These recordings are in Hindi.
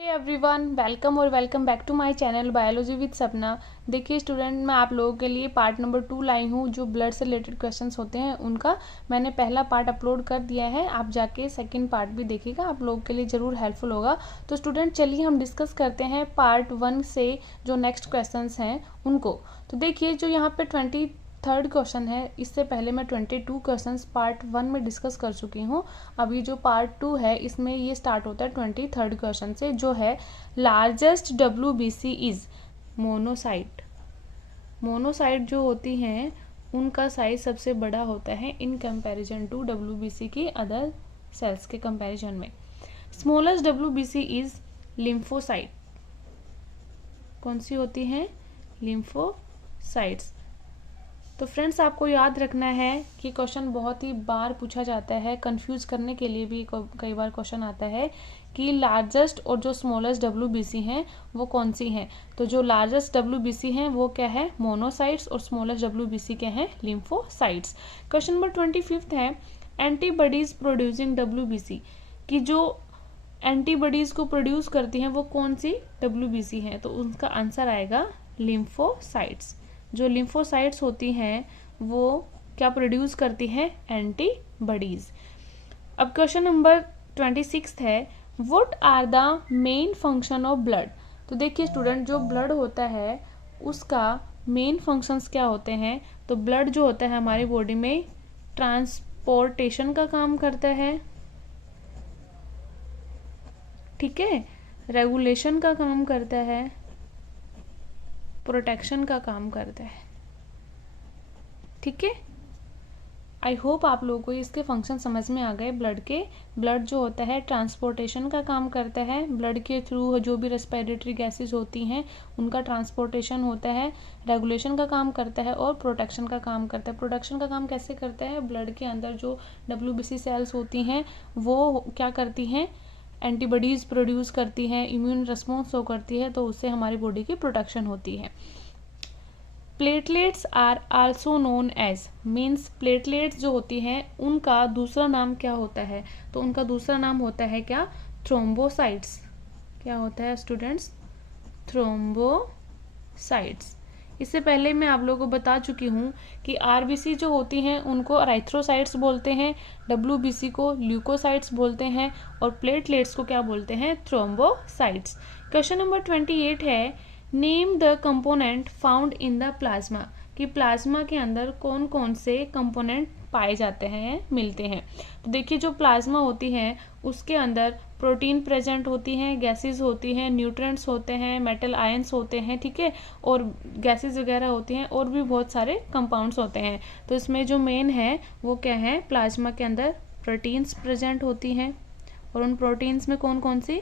हे एवरीवन, वेलकम और welcome back to my channel biology with Sapna. देखिए स्टूडेंट, मैं आप लोगों के लिए पार्ट नंबर 2 लाई हूँ। जो ब्लड से रिलेटेड क्वेश्चंस होते हैं उनका मैंने पहला पार्ट अपलोड कर दिया है। आप जाके सेकंड पार्ट भी देखिएगा, आप लोगों के लिए ज़रूर हेल्पफुल होगा। तो स्टूडेंट चलिए हम डिस्कस करते हैं पार्ट 1 से जो नेक्स्ट क्वेश्चंस हैं उनको। तो देखिए जो यहाँ पे 23rd क्वेश्चन है, इससे पहले मैं 22 क्वेश्चंस पार्ट 1 में डिस्कस कर चुकी हूँ। अभी जो पार्ट 2 है इसमें ये स्टार्ट होता है 23rd क्वेश्चन से, जो है largest WBC is monocyte. Monocyte जो होती हैं उनका साइज सबसे बड़ा होता है इन कंपैरिजन टू WBC की अदर सेल्स के कंपैरिजन में। Smallest WBC is lymphocyte. कौन सी होती हैं? लिम्फोसाइट्स। तो फ्रेंड्स आपको याद रखना है कि क्वेश्चन बहुत ही बार पूछा जाता है, कंफ्यूज करने के लिए भी कई बार क्वेश्चन आता है कि लार्जेस्ट और जो स्मॉलेस्ट WBC हैं वो कौन सी हैं। तो जो लार्जेस्ट WBC हैं वो क्या है? मोनोसाइट्स। और स्मॉलेस्ट WBC क्या है? लिम्फोसाइट्स। क्वेश्चन नंबर 25 है एंटीबॉडीज प्रोड्यूसिंग WBC, कि जो एंटीबॉडीज को प्रोड्यूस करती हैं वो कौन सी WBC हैं? तो उनका आंसर आएगा लिम्फोसाइट्स। जो लिम्फोसाइट्स होती हैं वो क्या प्रोड्यूस करती हैं? एंटीबॉडीज। अब क्वेश्चन नंबर 26 है what are the main function of blood. तो देखिए स्टूडेंट, जो ब्लड होता है उसका मेन फंक्शंस क्या होते हैं? तो ब्लड जो होता है हमारी बॉडी में ट्रांसपोर्टेशन का काम करता है, ठीक है, रेगुलेशन का काम करता है, प्रोटेक्शन का काम करता है, ठीक है। आई होप आप लोगों को इसके फंक्शन समझ में आ गए ब्लड के। ब्लड जो होता है ट्रांसपोर्टेशन का काम करता है, ब्लड के थ्रू जो भी रेस्पिरेटरी गैसेस होती हैं उनका ट्रांसपोर्टेशन होता है, रेगुलेशन का काम करता है और प्रोटेक्शन का काम करता है। प्रोटेक्शन का काम कैसे करता है? ब्लड के अंदर जो WBC सेल्स होती हैं वो क्या करती हैं? एंटीबॉडीज प्रोड्यूस करती हैं, इम्यून रिस्पॉन्स शो करती है, तो उससे हमारी बॉडी की प्रोटेक्शन होती है। Platelets are also known as, means platelets जो होती हैं उनका दूसरा नाम क्या होता है? तो उनका दूसरा नाम होता है क्या? थ्रोम्बोसाइट्स। क्या होता है स्टूडेंट्स? थ्रोम्बोसाइट्स। इससे पहले मैं आप लोगों को बता चुकी हूँ कि RBC जो होती हैं उनको अराइथ्रोसाइट्स बोलते हैं, WBC को ल्यूकोसाइट्स बोलते हैं और प्लेटलेट्स को क्या बोलते हैं? थ्रोम्बोसाइट्स। क्वेश्चन नंबर 28 है name the component found in the plasma, कि प्लाज्मा के अंदर कौन कौन से कंपोनेंट पाए जाते हैं, मिलते हैं। तो देखिए जो प्लाज्मा होती है उसके अंदर प्रोटीन प्रेजेंट होती हैं, गैसेस होती हैं, न्यूट्रिएंट्स होते हैं, मेटल आयंस होते हैं, ठीक है, और गैसेस वगैरह होती हैं और भी बहुत सारे कंपाउंड्स होते हैं। तो इसमें जो मेन है वो क्या है? प्लाज्मा के अंदर प्रोटीन्स प्रेजेंट होती हैं और उन प्रोटीन्स में कौन कौन सी?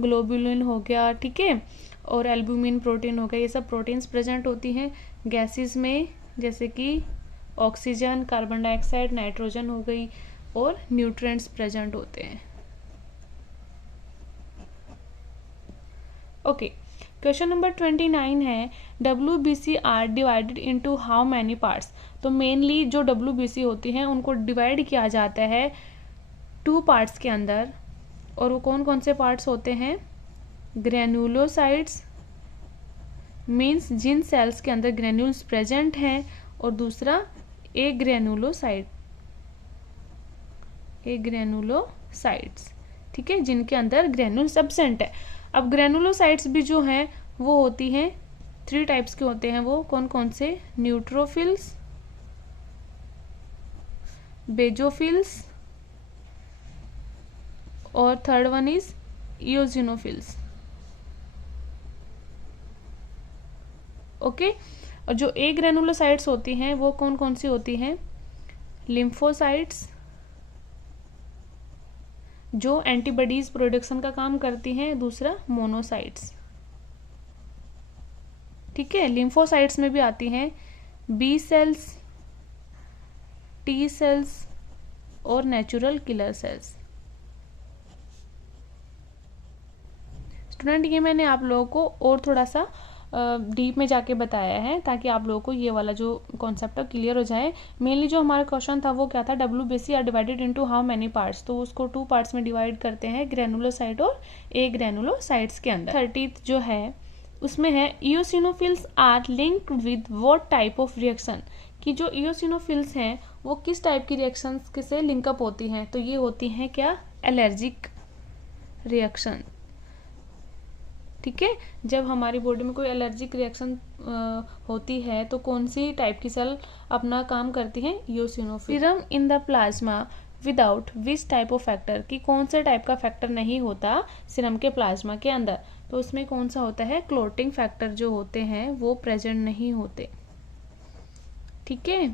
ग्लोबुलिन हो गया, ठीक है, और एल्ब्यूमिन प्रोटीन हो गया, ये सब प्रोटीन्स प्रेजेंट होती हैं। गैसेस में जैसे कि ऑक्सीजन, कार्बन डाइऑक्साइड, नाइट्रोजन हो गई, और न्यूट्रिएंट्स प्रेजेंट होते हैं। ओके, क्वेश्चन नंबर 29 है WBC are divided into how many parts. तो मेनली जो WBC होती हैं उनको डिवाइड किया जाता है 2 पार्ट्स के अंदर, और वो कौन कौन से पार्ट्स होते हैं? ग्रेन्युलोसाइट्स, मीन्स जिन सेल्स के अंदर ग्रेन्यूल्स प्रेजेंट हैं, और दूसरा ए ग्रेनुलोसाइट्स, ठीक है, जिनके अंदर ग्रेन्यूल्स एब्सेंट है। अब ग्रेनुलोसाइट्स भी जो हैं वो होती हैं 3 टाइप्स के होते हैं। वो कौन कौन से? न्यूट्रोफिल्स, बेजोफिल्स, और third one is eosinophils. Okay, और जो ए ग्रेनुलोसाइट्स होती हैं वो कौन कौन सी होती हैं? लिम्फोसाइट्स, जो एंटीबॉडीज प्रोडक्शन का काम करती हैं, दूसरा मोनोसाइट्स, ठीक है। लिम्फोसाइट्स में भी आती हैं B सेल्स, T सेल्स और नेचुरल किलर सेल्स। स्टूडेंट ये मैंने आप लोगों को और थोड़ा सा डीप में जाके बताया है ताकि आप लोगों को ये वाला जो कॉन्सेप्ट है क्लियर हो जाए। मेनली जो हमारा क्वेश्चन था वो क्या था, WBC are divided into how many parts, तो उसको 2 पार्ट्स में डिवाइड करते हैं, ग्रेनुलोसाइट और एग्रेनुलोसाइट्स के अंदर। 30th जो है उसमें है eosinophils are linked with what type of reaction, कि जो इओसिनोफिल्स हैं वो किस टाइप की रिएक्शंस से लिंकअप होती हैं, तो ये होती हैं क्या, एलर्जिक रिएक्शन। ठीक है, जब हमारी बॉडी में कोई एलर्जिक रिएक्शन होती है तो कौन सी टाइप की सेल अपना काम करती है, eosinophil. Serum in the plasma without which type of factor, कि कौन से टाइप का फैक्टर नहीं होता सीरम के प्लाज्मा के अंदर, तो उसमें कौन सा होता है, क्लोटिंग फैक्टर जो होते हैं वो प्रेजेंट नहीं होते। ठीक है,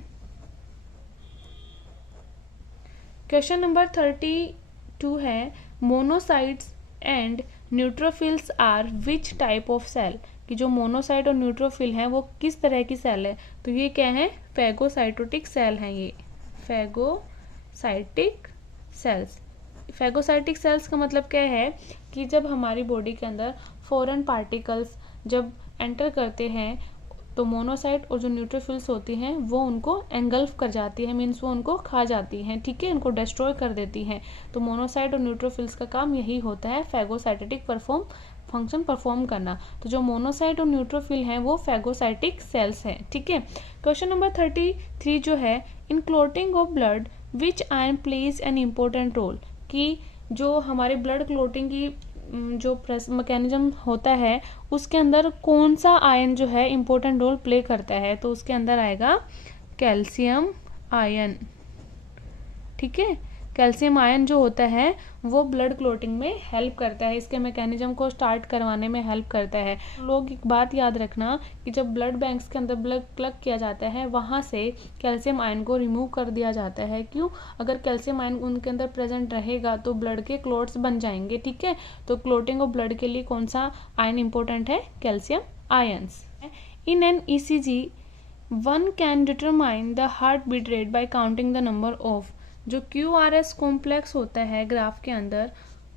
क्वेश्चन नंबर 32 है monocytes and neutrophils are which type of cell, कि जो मोनोसाइट और न्यूट्रोफिल हैं वो किस तरह की सेल है, तो ये क्या है, फैगोसाइटोटिक सेल हैं, ये फैगोसाइटिक सेल्स। फैगोसाइटिक सेल्स का मतलब क्या है कि जब हमारी बॉडी के अंदर फॉरेन पार्टिकल्स जब एंटर करते हैं तो मोनोसाइट और जो न्यूट्रोफिल्स होती हैं वो उनको एंगल्फ कर जाती है, मीन्स वो उनको खा जाती हैं। ठीक है, उनको डिस्ट्रॉय कर देती हैं। तो मोनोसाइट और न्यूट्रोफिल्स का काम यही होता है, फैगोसाइटिक फंक्शन परफॉर्म करना। तो जो मोनोसाइट और न्यूट्रोफिल हैं वो फैगोसाइटिक सेल्स हैं। ठीक है, क्वेश्चन नंबर 33 जो है in clotting of blood which ion plays an important role, कि जो हमारे ब्लड क्लोटिंग की जो मैकेनिज्म होता है उसके अंदर कौन सा आयन जो है इम्पोर्टेंट रोल प्ले करता है, तो उसके अंदर आएगा कैल्शियम आयन। ठीक है, कैल्शियम आयन जो होता है वो ब्लड क्लोटिंग में हेल्प करता है, इसके मैकेनिज्म को स्टार्ट करवाने में हेल्प करता है। लोग एक बात याद रखना कि जब ब्लड बैंक्स के अंदर ब्लड कलेक्ट किया जाता है वहाँ से कैल्शियम आयन को रिमूव कर दिया जाता है। क्यों, अगर कैल्शियम आयन उनके अंदर प्रेजेंट रहेगा तो ब्लड के क्लोट्स बन जाएंगे। ठीक है, तो क्लोटिंग ऑफ ब्लड के लिए कौन सा आयन इंपॉर्टेंट है, calcium ions. In an ECG one can determine the heart beat rate by counting the number of, जो QRS कॉम्प्लेक्स होता है ग्राफ के अंदर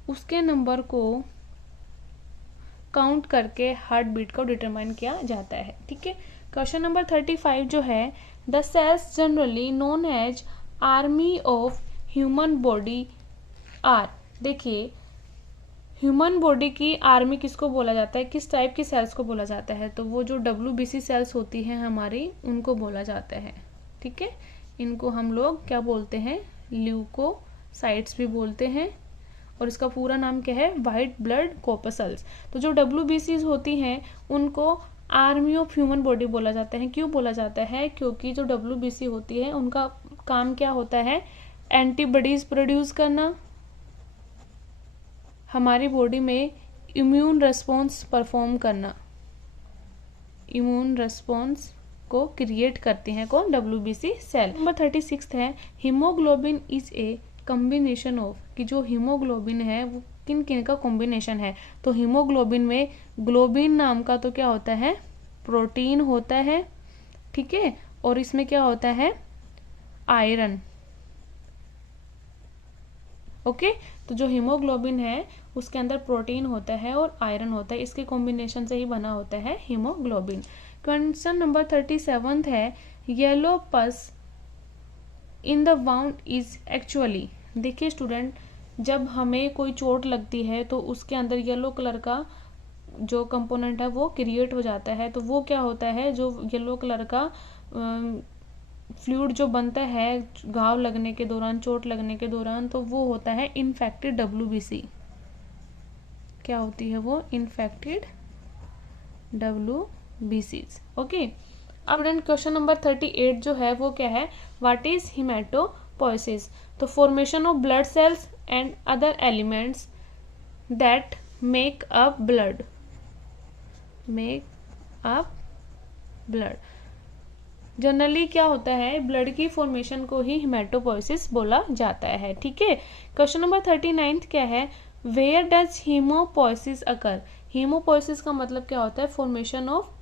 उसके नंबर को काउंट करके हार्ट बीट को डिटरमाइन किया जाता है। ठीक है, क्वेश्चन नंबर 35 जो है the cells generally known as army of human body are, देखिए ह्यूमन बॉडी की आर्मी किसको बोला जाता है, किस टाइप की सेल्स को बोला जाता है, तो वो जो WBC सेल्स होती हैं हमारी उनको बोला जाता है। ठीक है, इनको हम लोग क्या बोलते हैं, ल्यूकोसाइट्स भी बोलते हैं, और इसका पूरा नाम क्या है, वाइट ब्लड कॉर्पसल्स। तो जो WBCs होती हैं उनको आर्मी ऑफ ह्यूमन बॉडी बोला जाता है। क्यों बोला जाता है, क्योंकि जो WBC होती है उनका काम क्या होता है, एंटीबॉडीज प्रोड्यूस करना, हमारी बॉडी में इम्यून रिस्पॉन्स परफॉर्म करना, इम्यून रिस्पॉन्स को क्रिएट करती हैं कौन, WBC सेल। नंबर 36 है haemoglobin is a combination of, कि जो हीमोग्लोबिन है वो किन किन का कॉम्बिनेशन है, तो हीमोग्लोबिन में ग्लोबिन नाम का तो क्या होता है, प्रोटीन होता है। ठीक है, और इसमें क्या होता है, आयरन। ओके, तो जो हीमोग्लोबिन है उसके अंदर प्रोटीन होता है और आयरन होता है, इसके कॉम्बिनेशन से ही बना होता है हीमोग्लोबिन। क्वेश्चन नंबर 37 है येलो पस in the wound is actually, देखिए स्टूडेंट जब हमें कोई चोट लगती है तो उसके अंदर येलो कलर का जो कंपोनेंट है वो क्रिएट हो जाता है, तो वो क्या होता है, जो येलो कलर का फ्लूइड जो बनता है घाव लगने के दौरान, चोट लगने के दौरान, तो वो होता है इन्फेक्टेड WBC। क्या होती है वो, इन्फेक्टेड WBCs। ओके, अब क्वेश्चन नंबर 38 जो है वो क्या है, व्हाट इज हिमेटोपोइसिस, तो formation of blood cells and other elements that make up blood, generally क्या होता है, ब्लड की फॉर्मेशन को ही हिमेटोपोइसिस बोला जाता है। ठीक है, क्वेश्चन नंबर 39 क्या है, where does hemopoiesis occur, hemopoiesis का मतलब क्या होता है, formation of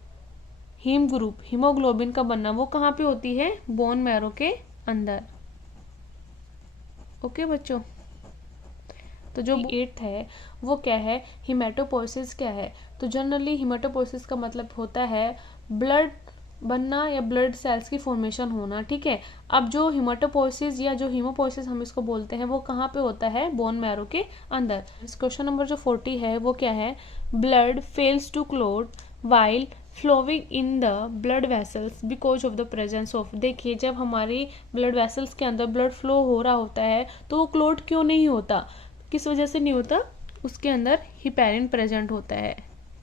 heme group, hemoglobin का बनना, वो कहाँ पे होती है, बोन मैरो के अंदर। ओके बच्चों, तो जो 8th है वो क्या है, हिमेटोपोइसिस क्या है। तो जनरली हिमेटोपोइसिस का मतलब होता है ब्लड बनना या ब्लड सेल्स की फॉर्मेशन होना, ठीक है। अब जो हिमेटोपोइसिस या जो हीमोपोइसिस हम इसको बोलते हैं वो कहाँ पे होता है, बोन मैरो के अंदर। इस क्वेश्चन नंबर जो 40 है वो क्या है, blood fails to clot while flowing in the blood vessels because of the presence of. देखिए जब हमारी ब्लड वेसल्स के अंदर ब्लड फ्लो हो रहा होता है तो वो क्लॉट क्यों नहीं होता, किस वजह से नहीं होता, उसके अंदर हिपैरिन प्रेजेंट होता है,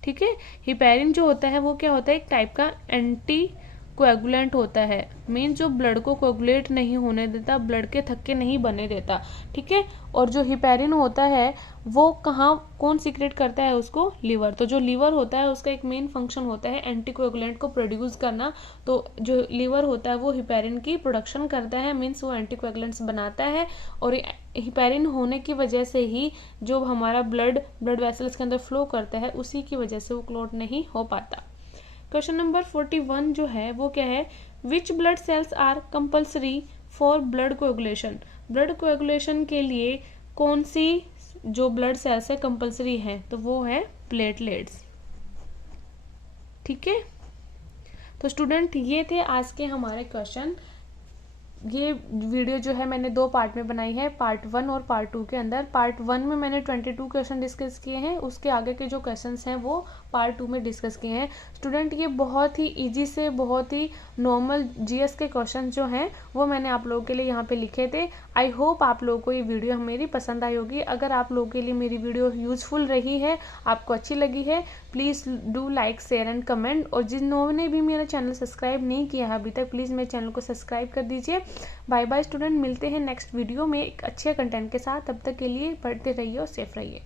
ठीक है। हिपैरिन जो होता है वो क्या होता है, एक टाइप का एंटी कोएगुलेंट होता है, मीन जो ब्लड को कोएगुलेट नहीं होने देता, ब्लड के थक्के नहीं बने देता, ठीक है। और जो हिपैरिन होता है वो कहाँ, कौन सीक्रेट करता है उसको, लीवर। तो जो लीवर होता है उसका एक मेन फंक्शन होता है एंटी कोएगुलेंट को प्रोड्यूस करना। तो जो लीवर होता है वो हिपैरिन की प्रोडक्शन करता है, मीन्स वो एंटी कोएगुलेंट्स बनाता है। और हिपैरिन होने की वजह से ही जो हमारा ब्लड वेसल्स के अंदर फ्लो करता है, उसी की वजह से वो क्लॉट नहीं हो पाता। क्वेश्चन नंबर 41 जो है वो क्या है, which blood cells are compulsory for blood coagulation. Blood coagulation के लिए कौन सी जो ब्लड सेल्स है कंपल्सरी है, तो वो है प्लेटलेट्स, ठीक है। तो स्टूडेंट ये थे आज के हमारे क्वेश्चन। ये वीडियो जो है मैंने 2 पार्ट में बनाई है, पार्ट 1 और पार्ट 2 के अंदर। पार्ट 1 में मैंने 22 क्वेश्चन डिस्कस किए हैं, उसके आगे के जो क्वेश्चंस हैं वो पार्ट 2 में डिस्कस किए हैं। स्टूडेंट ये बहुत ही इजी से बहुत ही नॉर्मल जीएस के क्वेश्चन जो हैं वो मैंने आप लोगों के लिए यहाँ पे लिखे थे। आई होप आप लोगों को ये वीडियो मेरी पसंद आई होगी। अगर आप लोगों के लिए मेरी वीडियो यूजफुल रही है, आपको अच्छी लगी है, please do like share and comment. और जिन्होंने भी मेरा चैनल सब्सक्राइब नहीं किया है अभी तक, प्लीज़ मेरे चैनल को सब्सक्राइब कर दीजिए। बाय बाय स्टूडेंट, मिलते हैं नेक्स्ट वीडियो में एक अच्छे कंटेंट के साथ। तब तक के लिए पढ़ते रहिए और सेफ रहिए।